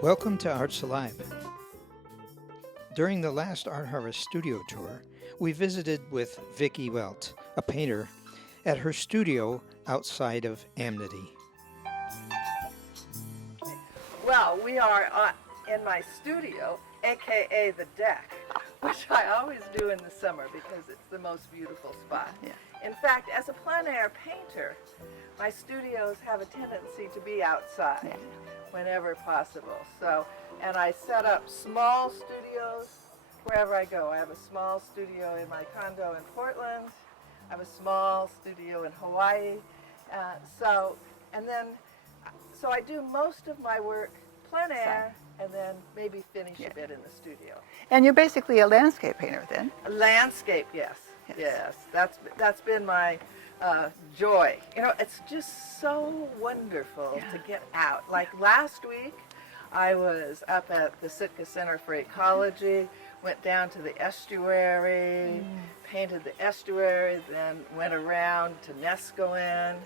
Welcome to Arts Alive. During the last Art Harvest studio tour, we visited with Vicki Wetle, a painter, at her studio outside of Amity. Well, we are in my studio, aka the deck, which I always do in the summer because it's the most beautiful spot. Yeah. In fact, as a plein air painter, my studios have a tendency to be outside whenever possible. So, and I set up small studios wherever I go. I have a small studio in my condo in Portland. I have a small studio in Hawaii. So I do most of my work plein air and then maybe finish a bit in the studio. And you're basically a landscape painter then? A landscape, yes. That's been my joy. You know, it's just so wonderful to get out. Like last week, I was up at the Sitka Center for Ecology, went down to the estuary, painted the estuary, then went around to Nescoin,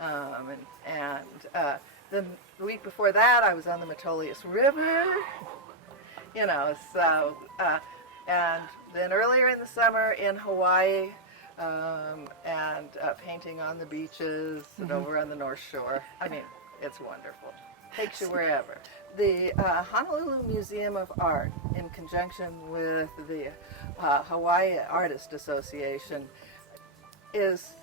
and then the week before that, I was on the Metolius River, you know, so, and then earlier in the summer in Hawaii, and painting on the beaches and over on the North Shore. I mean, it's wonderful. Takes you wherever. The Honolulu Museum of Art, in conjunction with the Hawaii Artist Association, is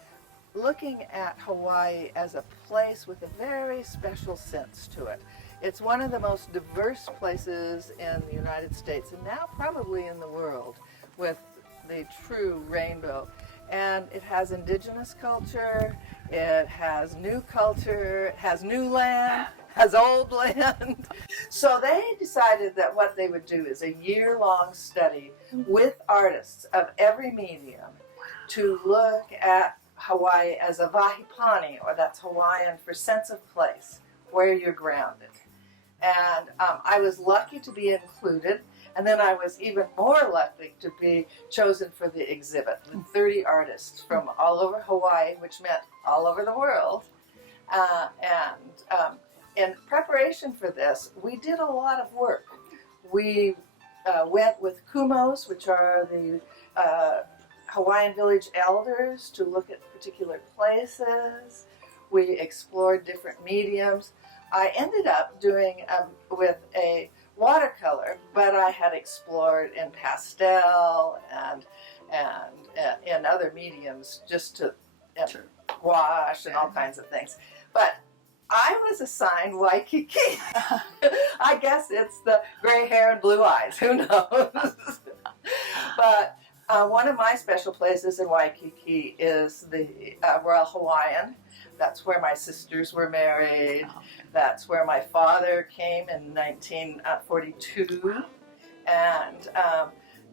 looking at Hawaii as a place with a very special sense to it. It's one of the most diverse places in the United States, and now probably in the world, with the true rainbow. And it has indigenous culture, it has new culture, it has new land, has old land. So they decided that what they would do is a year-long study with artists of every medium to look at Hawaii as a vahipani, or that's Hawaiian for sense of place, where you're grounded. And I was lucky to be included, and then I was even more lucky to be chosen for the exhibit with 30 artists from all over Hawaii, which meant all over the world. In preparation for this, we did a lot of work. We went with kumos, which are the Hawaiian village elders, to look at particular places. We explored different mediums. I ended up doing with a watercolor, but I had explored in pastel and in other mediums just to wash and all kinds of things. But I was assigned Waikiki. I guess it's the gray hair and blue eyes. Who knows? But one of my special places in Waikiki is the Royal Hawaiian. That's where my sisters were married. That's where my father came in 1942 and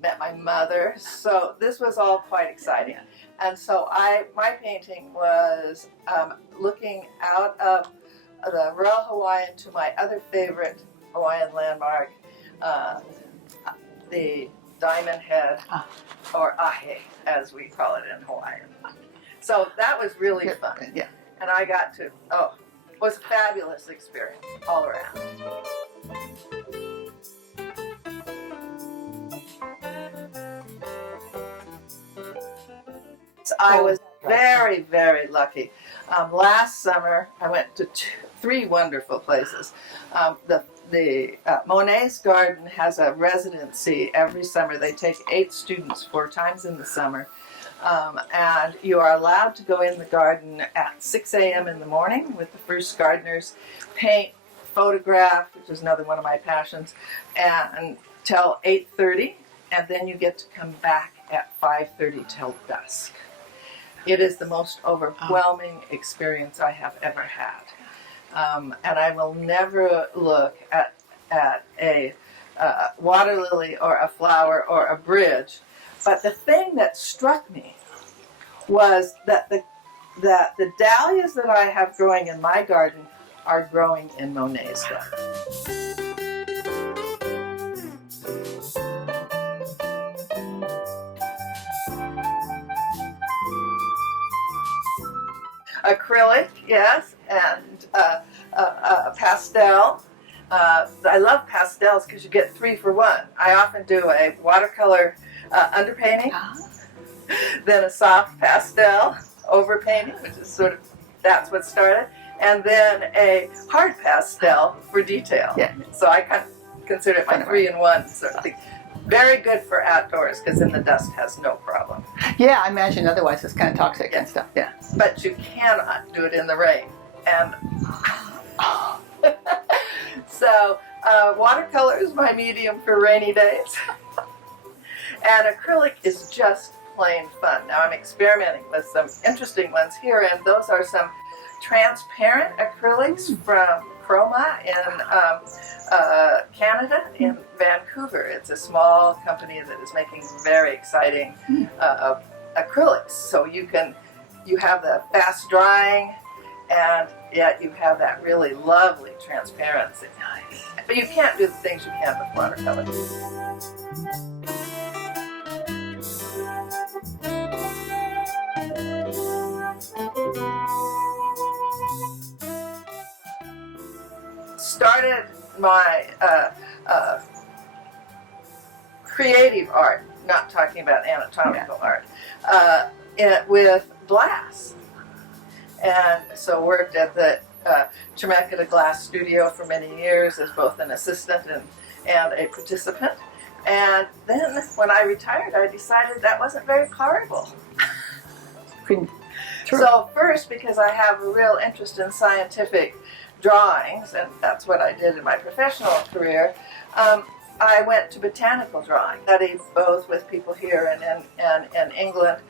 met my mother. So this was all quite exciting. And so my painting was looking out of the Royal Hawaiian to my other favorite Hawaiian landmark, the Diamond Head, or Ahe, as we call it in Hawaiian. So that was really fun. Yeah. And I got to, it was a fabulous experience all around. So I was very, very lucky. Last summer, I went to 3 wonderful places. The Monet's garden has a residency every summer. They take 8 students 4 times in the summer. And you are allowed to go in the garden at 6 a.m. in the morning with the first gardeners, paint, photograph, which is another one of my passions, and till 8:30, and then you get to come back at 5:30 till dusk. It is the most overwhelming experience I have ever had. And I will never look at a water lily or a flower or a bridge. But the thing that struck me was that the dahlias that I have growing in my garden are growing in Monet's garden. Acrylic, yes, and pastel, I love pastels because you get 3 for 1. I often do a watercolor underpainting, then a soft pastel overpainting, which is sort of, that's what started, and then a hard pastel for detail. Yeah. So I kind of consider it my 3-in-1 sort of thing. Very good for outdoors because then the dust has no problem. Yeah, I imagine otherwise it's kind of toxic and stuff. Yeah. But you cannot do it in the rain. And so watercolor is my medium for rainy days. And acrylic is just plain fun. Now I'm experimenting with some interesting ones here, and those are some transparent acrylics from Chroma in Canada, in Vancouver. It's a small company that is making very exciting acrylics. So you have the fast drying, and yet you have that really lovely transparency. Nice. But you can't do the things you can with watercolor. Started my creative art, not talking about anatomical art, with glass. And so worked at the Chemeketa Glass Studio for many years as both an assistant and a participant. And then when I retired, I decided that wasn't very horrible. True. So first, because I have a real interest in scientific drawings, and that's what I did in my professional career, I went to botanical drawing. Studied both with people here and in England,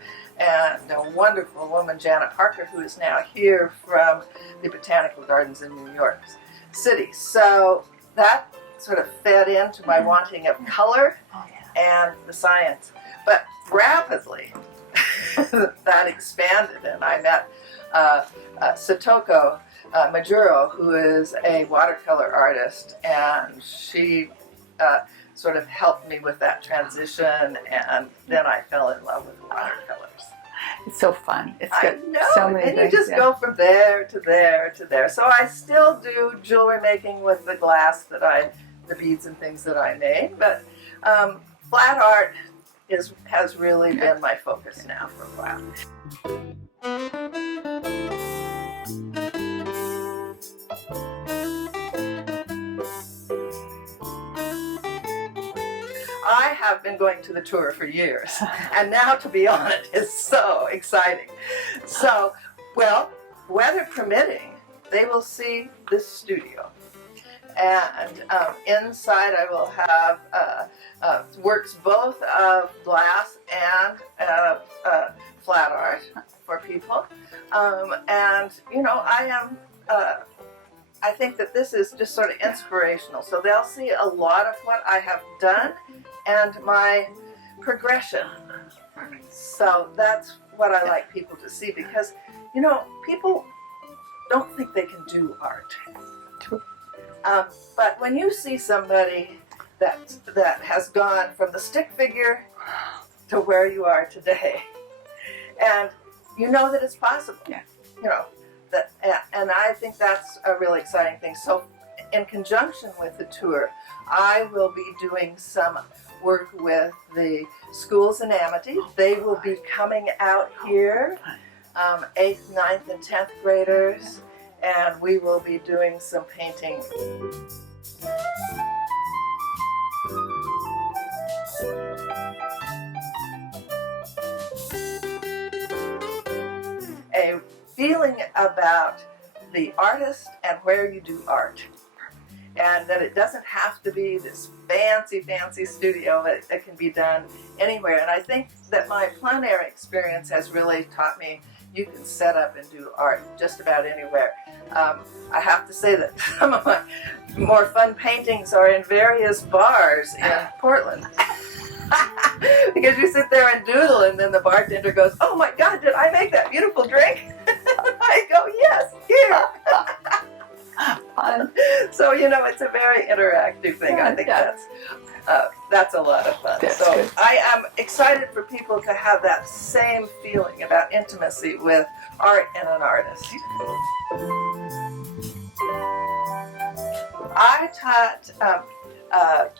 and a wonderful woman, Janet Parker, who is now here from the Botanical Gardens in New York City. So that sort of fed into my wanting of color and the science. But rapidly, that expanded, and I met Satoko Majuro, who is a watercolor artist, and she sort of helped me with that transition, and then I fell in love with watercolors. It's so fun. It's got I know, so many and things. you just go from there to there to there. So I still do jewelry making with the glass the beads and things that I made, but flat art has really been my focus now for a while. I have been going to the tour for years, and now to be on it is so exciting. So, well, weather permitting, they will see this studio. And inside I will have works both of glass and flat art for people. And, you know, I think that this is just sort of inspirational. So they'll see a lot of what I have done and my progression. So that's what I like people to see, because, you know, people don't think they can do art. True. But when you see somebody that has gone from the stick figure to where you are today, and you know that it's possible, you know, and I think that's a really exciting thing. So in conjunction with the tour, I will be doing some work with the schools in Amity. They will be coming out here, 8th, 9th, and 10th graders, and we will be doing some painting. A feeling about the artist and where you do art, and that it doesn't have to be this fancy studio. It can be done anywhere. And I think that my plein air experience has really taught me you can set up and do art just about anywhere. I have to say that some of my more fun paintings are in various bars in Portland. Because you sit there and doodle, and then the bartender goes, "Oh my God, did I make that beautiful drink?" I go, "Yes, here." So, you know, it's a very interactive thing. I think that's a lot of fun. That's so good. I am excited for people to have that same feeling about intimacy with art and an artist. I taught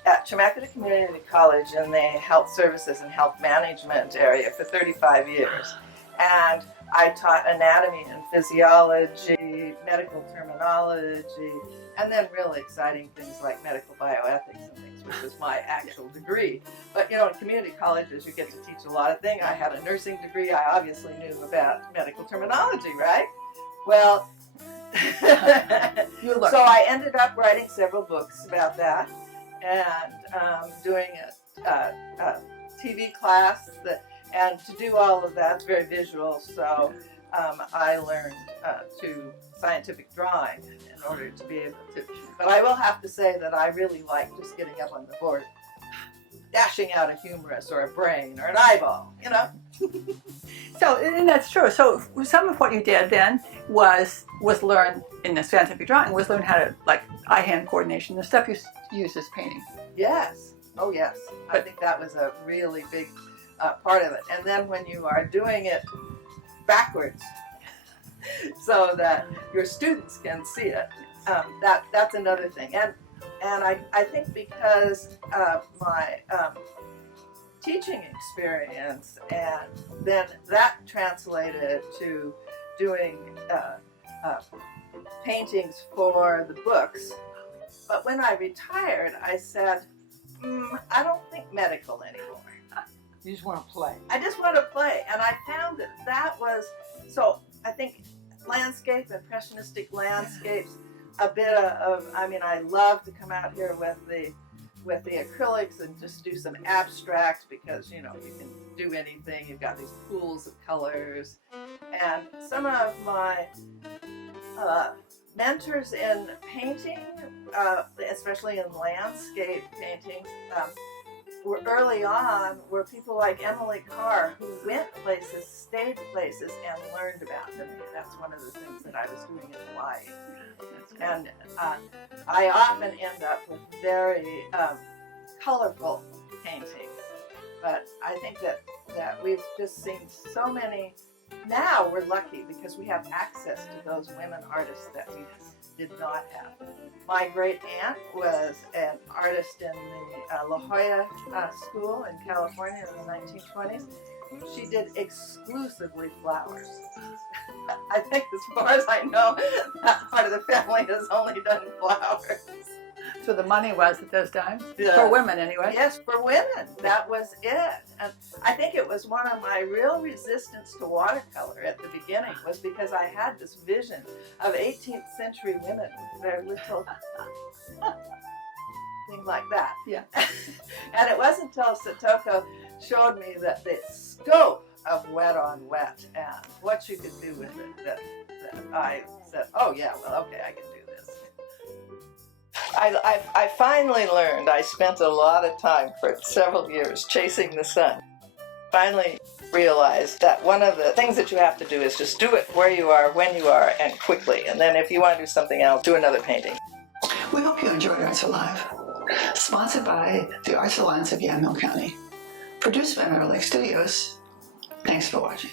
at Chemacabee Community College in the health services and health management area for 35 years. And I taught anatomy and physiology, medical terminology, and then really exciting things like medical bioethics and things, which was my actual degree. But in community colleges, you get to teach a lot of things. I had a nursing degree. I obviously knew about medical terminology, right? Well, so I ended up writing several books about that and doing a TV class and to do all of that, it's very visual, so I learned to scientific drawing in order to be able to. But I will have to say that I really like just getting up on the board, dashing out a humerus or a brain or an eyeball, So, and that's true. So some of what you did then was learn in the scientific drawing, was learn how to, like, eye-hand coordination, the stuff you use as painting. Yes. Oh, yes. I think that was a really big part of it. And then when you are doing it backwards so that your students can see it, that's another thing. And I think because of my teaching experience, and then that translated to doing paintings for the books. But when I retired, I said, I don't think medical anymore. You just want to play. I just want to play. And I found that was, so I think landscape, impressionistic landscapes, a bit of, I love to come out here with the acrylics and just do some abstract because, you can do anything. You've got these pools of colors. And some of my mentors in painting, especially in landscape paintings, were early on were people like Emily Carr, who went places, stayed places, and learned about them. That's one of the things that I was doing in Hawaii. And I often end up with very colorful paintings. But I think that we've just seen so many. Now we're lucky because we have access to those women artists that we did not have. My great aunt was an artist in the La Jolla School in California in the 1920s. She did exclusively flowers. I think as far as I know, that part of the family has only done flowers. So the money was at those times? Yeah. For women, anyway? Yes, for women. That was it. And I think it was one of my real resistance to watercolor at the beginning was because I had this vision of 18th century women with their little thing like that. Yeah. And it wasn't until Satoko showed me that the scope of wet on wet and what you could do with it that I said, oh yeah, well, okay, I can do this. I finally learned, I spent a lot of time for several years chasing the sun. Finally realized that one of the things that you have to do is just do it where you are, when you are, and quickly. And then if you want to do something else, do another painting. We hope you enjoyed Arts Alive, sponsored by the Arts Alliance of Yamhill County, produced by Meadow Lake Studios. Thanks for watching.